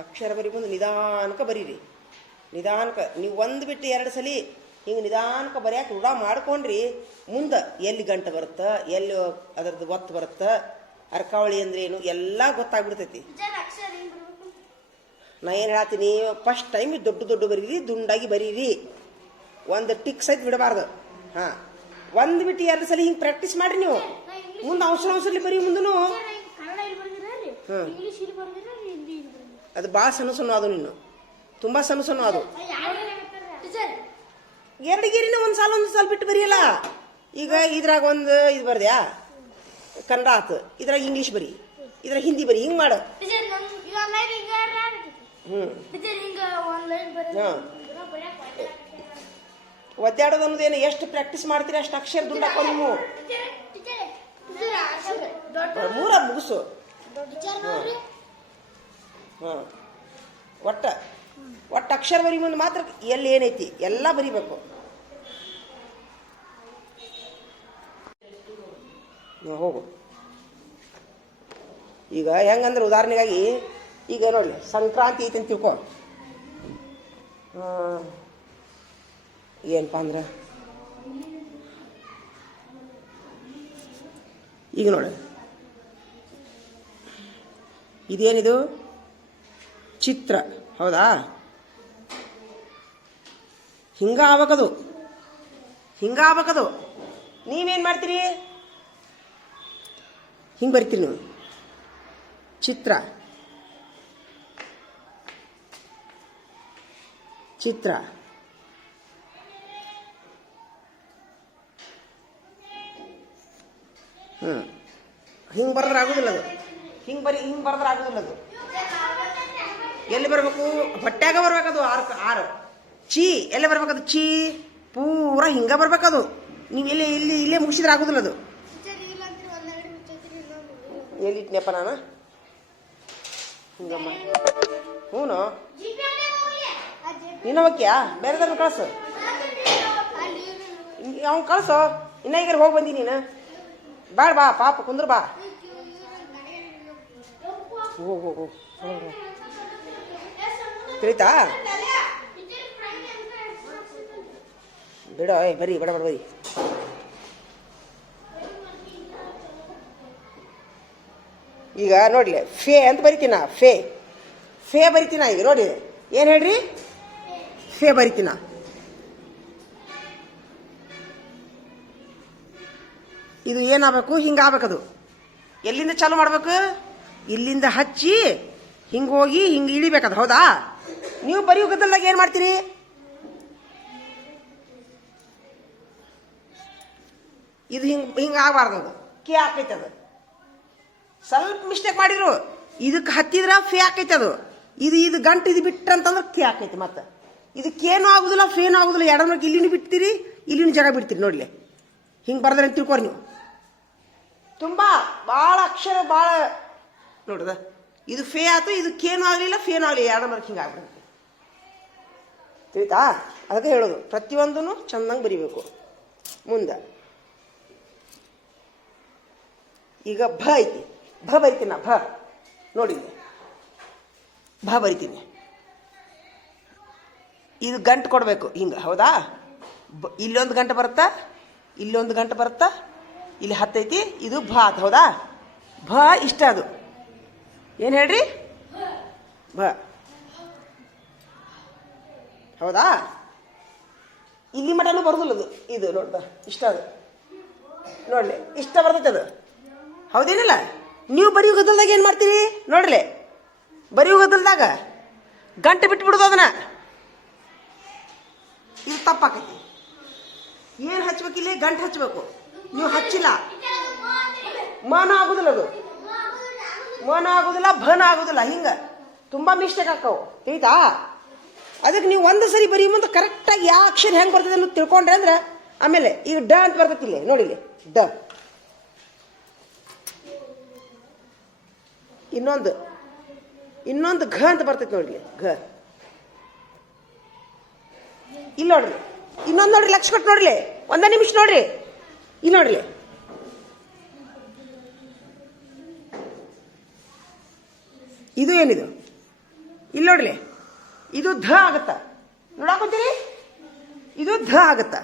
ಅಕ್ಷರ ಬರಿ ಮುಂದೆ ನಿಧಾನಕ್ಕೆ ಬರೀರಿ. ನಿಧಾನಕ್ಕೆ ನೀವು ಒಂದು ಬಿಟ್ಟು ಎರಡು ಸಲ ಹಿಂಗೆ ನಿಧಾನಕ್ಕೆ ಬರೆಯಕ್ಕೆ ರೂಢ ಮಾಡ್ಕೊಂಡ್ರಿ ಮುಂದೆ ಎಲ್ಲಿ ಗಂಟು ಬರುತ್ತೆ, ಎಲ್ಲಿ ಅದರದ್ದು ಒತ್ತು ಬರುತ್ತೆ, ಅರ್ಕಾವಳಿ ಅಂದ್ರೆ ಏನು ಎಲ್ಲ ಗೊತ್ತಾಗ್ಬಿಡ್ತೈತಿ. ನಾ ಏನು ಹೇಳ್ತೀನಿ, ಫಸ್ಟ್ ಟೈಮ್ ದೊಡ್ಡ ದೊಡ್ಡ ಬರೀರಿ, ದುಂಡಾಗಿ ಬರೀರಿ, ಒಂದು ಟಿಕ್ ಸಹಿತ ಬಿಡಬಾರ್ದು. ಹಾಂ, ಒಂದು ಬಿಟ್ಟು ಎರಡು ಸಲ ಹಿಂಗೆ ಪ್ರಾಕ್ಟೀಸ್ ಮಾಡ್ರಿ ನೀವು. ಮುಂದೆ ಅವಸರಲಿ ಬರೀ ಮುಂದೂ. ಹಾಂ, ಅದು ಭಾಳ ಸಣ್ಣ ಸಣ್ಣ ಅದು, ನೀನು ತುಂಬ ಸಣ್ಣ ಸಣ್ಣ ಅದು. ಎರಡು ಗೇರಿನ ಒಂದು ಸಾಲ ಬಿಟ್ಟು ಬರೀಯಲ್ಲ. ಈಗ ಇದ್ರಾಗ ಒಂದು ಇದು ಬರ್ದ್ಯಾ ಕನ್ನಡ ಆತು, ಇದ್ರಾಗ ಇಂಗ್ಲೀಷ್ ಬರಿ, ಇದ್ರಾಗ ಹಿಂದಿ ಬರಿ, ಹಿಂಗೆ ಮಾಡು. ಹಾಂ, ಒದ್ದಾಡೋದು ಅನ್ನೋದೇನು ಎಷ್ಟು ಪ್ರಾಕ್ಟೀಸ್ ಮಾಡ್ತೀರಿ ಅಷ್ಟು ಅಕ್ಷರ ದುಡ್ಡು ಹಾಕೋ ನೀವು. ಮೂರ ಮುಗಿಸು. ಹಾಂ, ಒಟ್ಟು ಅಕ್ಷರ ಬರಿ ಮುಂದೆ ಮಾತ್ರ ಎಲ್ಲಿ ಏನೈತಿ ಎಲ್ಲ ಬರಿಬೇಕು. ಹೋಗು. ಈಗ ಹೆಂಗಂದ್ರೆ ಉದಾಹರಣೆಗಾಗಿ ಈಗ ನೋಡಲಿ ಸಂಕ್ರಾಂತಿ ಐತೆ ಅಂತ ತಿಳ್ಕೊ. ಏನಪ್ಪ ಅಂದ್ರೆ ಈಗ ನೋಡಿ, ಇದೇನಿದು ಚಿತ್ರ, ಹೌದಾ? ಹಿಂಗಾಗಬೇಕದು, ಹಿಂಗಾಗಬೇಕದು. ನೀವೇನು ಮಾಡ್ತೀರಿ, ಹಿಂಗೆ ಬರಿತೀರಿ ನೀವು ಚಿತ್ರ, ಚಿತ್ರ. ಹಿಂಗೆ ಬರೆದ್ರೆ ಆಗೋದಿಲ್ಲ ಅದು. ಹಿಂಗೆ ಬರೆದ್ರೆ ಆಗೋದಿಲ್ಲ ಅದು. ಎಲ್ಲಿ ಬರಬೇಕು, ಹೊಟ್ಯಾಗ ಬರ್ಬೇಕದು. ಆರು ಚೀ ಎಲ್ಲಿ ಬರ್ಬೇಕದು, ಚೀ ಪೂರ ಹಿಂಗೆ ಬರ್ಬೇಕದು. ನೀವು ಇಲ್ಲೇ ಮುಗಿಸಿದ್ರೆ ಆಗೋದಿಲ್ಲ ಅದು. ಎಲ್ಲಿಟ್ನಪ್ಪ ನಾನು ಹಿಂಗಮ್ಮ. ಹ್ಞೂ, ನೀನು ಹೋಗ್ಯಾ? ಬೇರೆದವ್ರನ್ನ ಕಳ್ಸು, ಅವ್ನು ಕಳ್ಸೋ. ಇನ್ನ ಈಗ ಹೋಗಿ ಬಂದಿ ನೀನು. ಬೇಡ, ಬಾ ಪಾಪ ಕುಂದ್ರ, ಬಾ. ಹೋಗು ತಿಳಿತಾ? ಬಿಡ, ಬರೀ ಬಡ ಬರಿ. ಈಗ ನೋಡ್ಲಿ, ಫೇ ಅಂತ ಬರಿತೀನ. ಫೇ ಬರಿತೀನ. ಈಗ ನೋಡಿ, ಏನು ಹೇಳ್ರಿ, ಫೇ ಬರಿತೀನ. ಇದು ಏನಾಗಬೇಕು, ಹಿಂಗಾಗಬೇಕದು. ಎಲ್ಲಿಂದ ಚಾಲು ಮಾಡ್ಬೇಕು, ಇಲ್ಲಿಂದ ಹಚ್ಚಿ ಹಿಂಗೆ ಹೋಗಿ ಹಿಂಗೆ ಇಳಿಬೇಕದು, ಹೌದಾ? ನೀವು ಬರೆಯೋ ಗದ್ದಲ್ದಾಗ ಏನು ಮಾಡ್ತೀರಿ, ಇದು ಹಿಂಗೆ ಆಗಬಾರ್ದು. ಅದು ಕೆ ಹಾಕೈತೆ, ಅದು ಸ್ವಲ್ಪ ಮಿಸ್ಟೇಕ್ ಮಾಡಿದ್ರು ಇದಕ್ಕೆ ಹತ್ತಿದ್ರ ಫೇ ಹಾಕೈತೆ ಅದು. ಇದು ಗಂಟು ಇದು ಬಿಟ್ರಂತಂದ್ರೆ ಕೆ ಹಾಕೈತೆ. ಮತ್ತೆ ಇದಕ್ಕೇನು ಆಗುದಿಲ್ಲ, ಫೇನು ಆಗುದಿಲ್ಲ. ಎರಡನ್ನೋಕೆ ಇಲ್ಲಿನೂ ಬಿಡ್ತೀರಿ, ಇಲ್ಲಿನೂ ಜಾಗ ಬಿಡ್ತೀರಿ. ನೋಡ್ಲಿ, ಹಿಂಗೆ ಬರ್ದ್ರೆ ಅಂತ ತಿಳ್ಕೊರಿ ನೀವು. ತುಂಬ ಭಾಳ ಅಕ್ಷರ ಭಾಳ ನೋಡ್ದ. ಇದು ಫೇ ಆಯ್ತು, ಇದಕ್ಕೇನು ಆಗಲಿಲ್ಲ, ಫೇನು ಆಗಲಿಲ್ಲ, ಎರಡು ಮಾರ್ಕ್ ಹಿಂಗೆ ಆಗ್ಬಿಡುತ್ತೆ. ತಿಳಿತಾ? ಅದಕ್ಕೆ ಹೇಳೋದು, ಪ್ರತಿಯೊಂದೂ ಚೆಂದಂಗೆ ಬರಿಬೇಕು. ಮುಂದೆ ಈಗ ಭ ಐತಿ, ಭ ಬರಿತೀನಿ ನಾ. ಭ ನೋಡಿ, ಭ ಬರಿತೀನಿ. ಇದು ಗಂಟು ಕೊಡಬೇಕು ಹಿಂಗೆ, ಹೌದಾ? ಇಲ್ಲೊಂದು ಗಂಟೆ ಬರುತ್ತಾ, ಇಲ್ಲೊಂದು ಗಂಟೆ ಬರುತ್ತಾ, ಇಲ್ಲಿ ಹತ್ತೈತಿ. ಇದು ಭ ಆತ, ಹೌದಾ? ಭ ಇಷ್ಟ. ಅದು ಏನು ಹೇಳ್ರಿ, ಭ, ಹೌದಾ? ಇಲ್ಲಿ ಮಟನೂ ಬರೋದಿಲ್ಲ ಅದು. ಇದು ನೋಡ್ದ, ಇಷ್ಟ. ಅದು ನೋಡ್ಲಿ, ಇಷ್ಟ ಬರ್ತೈತೆ ಅದು, ಹೌದೇನಿಲ್ಲ? ನೀವು ಬರೆಯೋ ಗದ್ದಲ್ದಾಗ ಏನು ಮಾಡ್ತೀರಿ ನೋಡ್ರಿ, ಬರೆಯೋ ಗದ್ದಲ್ದಾಗ ಗಂಟೆ ಬಿಟ್ಬಿಡೋದು ಅದನ್ನ. ಇದು ತಪ್ಪಾಕೈತಿ. ಏನು ಹಚ್ಬೇಕು, ಇಲ್ಲಿ ಗಂಟು ಹಚ್ಚಬೇಕು. ನೀವು ಹಚ್ಚಿಲ್ಲ, ಮನ ಆಗುದಿಲ್ಲ, ಅದು ಮನ ಆಗುದಿಲ್ಲ, ಭನ ಆಗುದಿಲ್ಲ. ಹಿಂಗೆ ತುಂಬ ಮಿಸ್ಟೇಕ್ ಹಾಕವು, ತಿಳಿತಾ? ಅದಕ್ಕೆ ನೀವು ಒಂದು ಸರಿ ಬರೀ ಮುಂದೆ ಕರೆಕ್ಟಾಗಿ ಯಾವ ಅಕ್ಷರ ಹೆಂಗೆ ಬರ್ತದೆ ಅನ್ನೋದು ತಿಳ್ಕೊಂಡ್ರೆ ಅಂದ್ರೆ ಆಮೇಲೆ ಈಗ ಡ ಅಂತ ಬರ್ತೈತಿ. ಇಲ್ಲಿ ನೋಡಿಲಿ, ಡ. ಇನ್ನೊಂದು ಘ ಅಂತ ಬರ್ತೈತಿ ನೋಡ್ರಿ, ಘ. ಇಲ್ಲಿ ನೋಡ್ರಿ, ಇನ್ನೊಂದು ನೋಡ್ರಿ, ಲಕ್ಷ ಕೊಟ್ಟು ನೋಡ್ರಿ, ಒಂದೇ ನಿಮಿಷ ನೋಡ್ರಿ. ಇಲ್ಲಿ ನೋಡ್ರಿ, ಇದು ಏನಿದು, ಇಲ್ಲಿ ನೋಡ್ರಿ, ಇದು ಧ ಆಗತ್ತ. ನೋಡಾಕೊಂತೀರಿ, ಇದು ಧ ಆಗತ್ತ.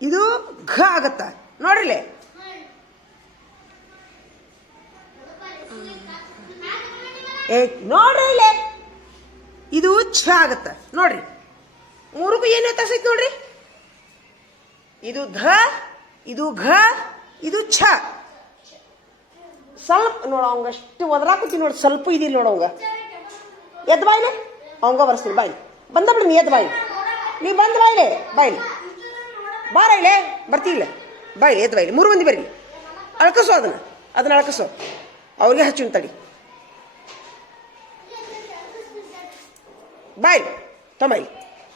ಇದು ಘ ಆಗತ್ತ. ನೋಡ್ರಿಲೆ, ನೋಡ್ರಿ ಇಲ್ಲೇ, ಇದು ಛ ಆಗತ್ತ. ನೋಡ್ರಿ, ಮೂರಕ್ಕೂ ಏನು ವ್ಯತ್ಯಾಸ ಐತಿ ನೋಡ್ರಿ. ಇದು ಧ, ಇದು ಘ, ಇದು ಛ. ಸ್ವಲ್ಪ ನೋಡ, ಅವಂಗ ಅಷ್ಟು ಒದರಾಕತ್ತಿ ನೋಡಿ, ಸ್ವಲ್ಪ ಇದಿಲ್ಲ ನೋಡವಂಗ. ಎದ್ ಬಾಯ್ಲೆ, ಅವಂಗ ಬರ್ಸ್ತೀನಿ ಬಾಯ್ಲಿ. ಬಂದ ಬಿಡ್ರಿ, ನೀ ಎದ್ ಬಾಯ್ಲಿ, ನೀ ಬಂದ ಬಾಯ್ಲೆ, ಬಾಯ್ಲಿ ಬಾರ ಇಲ್ಲೇ, ಬರ್ತಿಲ್ಲ ಬಾಯ್ಲಿ, ಎದ್ ಬಾಯ್ಲಿ. 3 ಮಂದಿ ಬರ್ರಿ, ಅಳ್ಕಸೋ ಅದನ್ನ ಅಳ್ಕಸೋ, ಅವ್ರಿಗೆ ಹಚ್ಚು ತಡಿ. ಬಾಯ್ಲಿ ತೊಂಬೈಲಿ,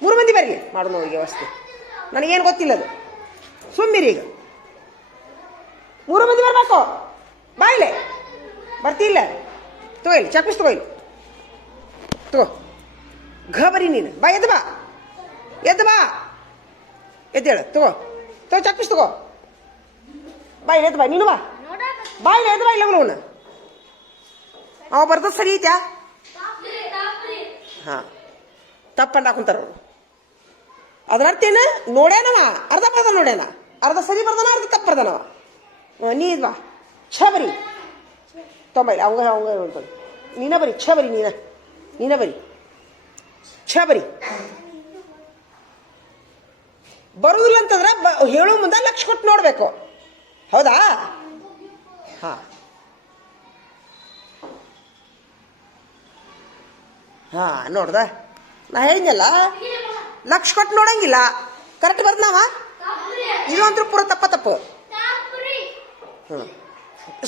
3 ಮಂದಿ ಬರ್ಲಿ, ಮಾಡು ನೋಡಿಗೆ ವ್ಯವಸ್ಥೆ. ನನಗೇನು ಗೊತ್ತಿಲ್ಲ ಅದು, ಸುಮ್ಮಿರಿ. ಈಗ 3 ಮಂದಿ ಬರ್ಬೇಕು, ಬಾಯ್ಲೆ ಬರ್ತಿಲ್ಲ. ತಗೋಯ್ಲಿ, ಚಾಕ್ಪೀಸ್ ತಗೋಯ್ಲಿ, ತಗೋ. ಘ ಬರೀ ನೀನು, ಬಾ ಎದ್ದು ಬಾ, ಎದ್ದು ಬಾ, ಎದ್ದೇಳ, ತಗೋ ತಗೋ ಚಾಕ್ಪೀಸ್ ತಗೋ. ಬಾಯ್ಲಿ ಎದ್ದು ಬಾ, ನೀನು ಬಾ, ಬಾಯ್ಲಿ ಎದ್ದು ಬಾ. ಇಲ್ಲ ಅವನ ಅವ ಬರ್ದ ಸರಿ ಐತ್ಯಾ? ಹಾಂ, ತಪ್ಪಂಡು ಹಾಕೊಂತಾರ ಅವರು. ಅದ್ರ ಅರ್ಥ ಏನು? ನೋಡ್ಯಾನವ, ಅರ್ಧ ಬರ್ದ ನೋಡ್ಯಾನ, ಅರ್ಧ ಸರಿ ಬರ್ದಾನ, ಅರ್ಧ ತಪ್ಪು ಬರ್ದಾನವ. ನೀ ಇದು ಬಾ, ಛ ಬರಿ ತೊಂಬೈಲಿ, ಅವಂಗ ಹೇಳ್ತಾನೆ. ನೀನ ಬರಿ, ಛ ಬರಿ, ನೀನ ಬರಿ, ಛ ಬರಿ. ಬರುದಿಲ್ಲ ಅಂತಂದ್ರೆ ಹೇಳೋ ಮುಂದೆ ಲಕ್ಷ ಕೊಟ್ಟು ನೋಡ್ಬೇಕು, ಹೌದಾ? ಹಾಂ ಹಾಂ, ನೋಡ್ದ, ನಾ ಹೇಳಿದ್ನಲ್ಲ, ಲಕ್ಷ ಕೊಟ್ಟು ನೋಡಂಗಿಲ್ಲ. ಕರೆಕ್ಟ್ ಬರ್ದನಾವ, ಇದು ಅಂತೂ ಪೂರ ತಪ್ಪು. ಹ್ಞೂ,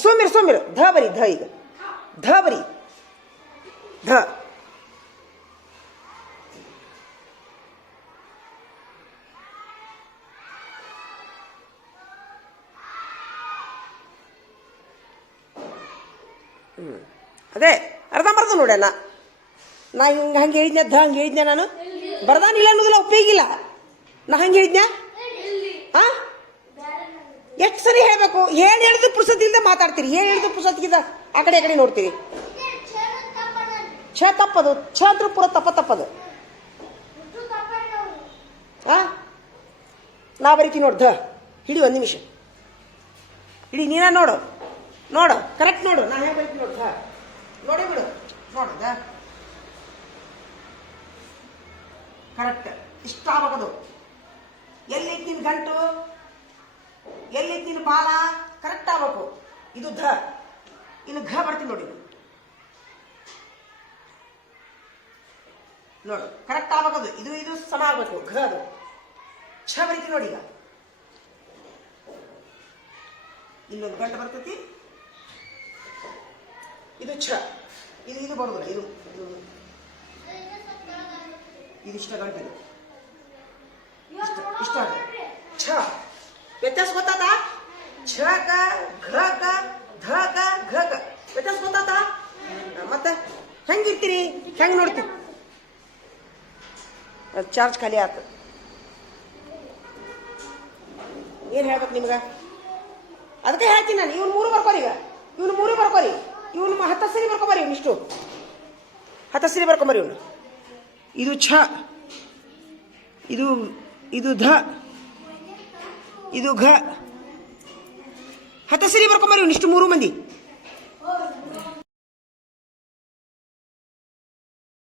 ಸೋಮಿರು, ಧ ಬರಿ, ಧ. ಈಗ ಧ ಬರಿ, ಧ. ಅದೇ ಅರ್ಧಂಬರ್ಧ ನೋಡ್ಯಾನ. ನಾ ಹಂಗೆ ಹೇಳಿದ್ನ, ಧ ಹಂಗೆ ಹೇಳಿದ್ನ. ನಾನು ಬರ್ದಾನಿಲ್ಲ ಅನ್ನೋದಿಲ್ಲ, ಉಪಯೋಗಿಲ್ಲ. ನಾ ಹಂಗೆ ಹೇಳಿದ್ನ. ಹಾಂ, ಎಷ್ಟು ಸರಿ ಹೇಳಬೇಕು? ಹೇಳಿದ ಪುಸ್ತಕ ಇಲ್ಲದೆ ಮಾತಾಡ್ತೀರಿ, ಹೇಳಿದ ಪುಸ್ತಕದಿಂದ ಆ ಕಡೆ ನೋಡ್ತೀರಿ. ಛ ತಪ್ಪದು, ಛ ಅಂದ್ರೂ ಪೂರ ತಪ್ಪದು. ಹಾಂ, ನಾ ಬರೀತೀನಿ ನೋಡು, ಧ ಹಿಡಿ, 1 ನಿಮಿಷ ಹಿಡಿ. ನೀನ ನೋಡು, ಕರೆಕ್ಟ್ ನೋಡು, ನಾ ಹೇಗೆ ಬರೀತೀನಿ ನೋಡು, ಧ ನೋಡಿ ಬಿಡು, ನೋಡು ಧ ಕರೆಕ್ಟ್. ಇಷ್ಟ ಆಗದು. ಎಲ್ಲೈತಿ ನಿನ್ ಗಂಟು, ಎಲ್ಲೈತಿ ನಿನ್ನ ಬಾಲ, ಕರೆಕ್ಟ್ ಆಗ್ಬೇಕು. ಇದು ಧ. ಇನ್ನು ಘ ಬರ್ತೀನಿ ನೋಡಿ, ನೋಡು ಕರೆಕ್ಟ್ ಆಗ್ಬೇಕದು. ಇದು ಸಮ ಆಗ್ಬೇಕು, ಘ. ಅದು ಛ ಬರೀತೀನಿ ನೋಡಿ. ಈಗ ಇಲ್ಲೊಂದು ಗಂಟು ಬರ್ತೈತಿ, ಇದು ಛ. ಇದು ಬರೋದಿಲ್ಲ, ಇದಿಷ್ಟ ಗಂಟೆ, ಇಷ್ಟ ಛ. ವ್ಯತ್ಯಾಸ ಗೊತ್ತಾತ? ಛ ಕ, ಘ ಕ, ಧ ಕ, ಘ ಕ ವ್ಯತ್ಯಾಸ ಗೊತ್ತಾತ? ಮತ್ತೆ ಹೆಂಗಿರ್ತೀರಿ, ಹೆಂಗೆ ನೋಡ್ತೀರಿ? ಚಾರ್ಜ್ ಖಾಲಿ ಆಯ್ತು. ಏನು ಹೇಳ್ಬೇಕು ನಿಮ್ಗೆ? ಅದಕ್ಕೆ ಹೇಳ್ತೀನಿ ನಾನು. ಇವ್ನು 3 ಬರ್ಕೋರಿ, ಈಗ ಇವನು 3 ಬರ್ಕೋರಿ, ಇವನು 10 ಸರಿ ಬರ್ಕೊಂಬರಿ. ಇವನಿಷ್ಟು 10 ಸರಿ ಬರ್ಕೊಂಬರಿ. ಇವನು ಇದು ಛ, ಇದು ಧ, ಇದು ಘ. 10 ಸರಿ ಬರ್ಕೊಂಬರಿ. ಇವನಿಷ್ಟು 3 ಮಂದಿ.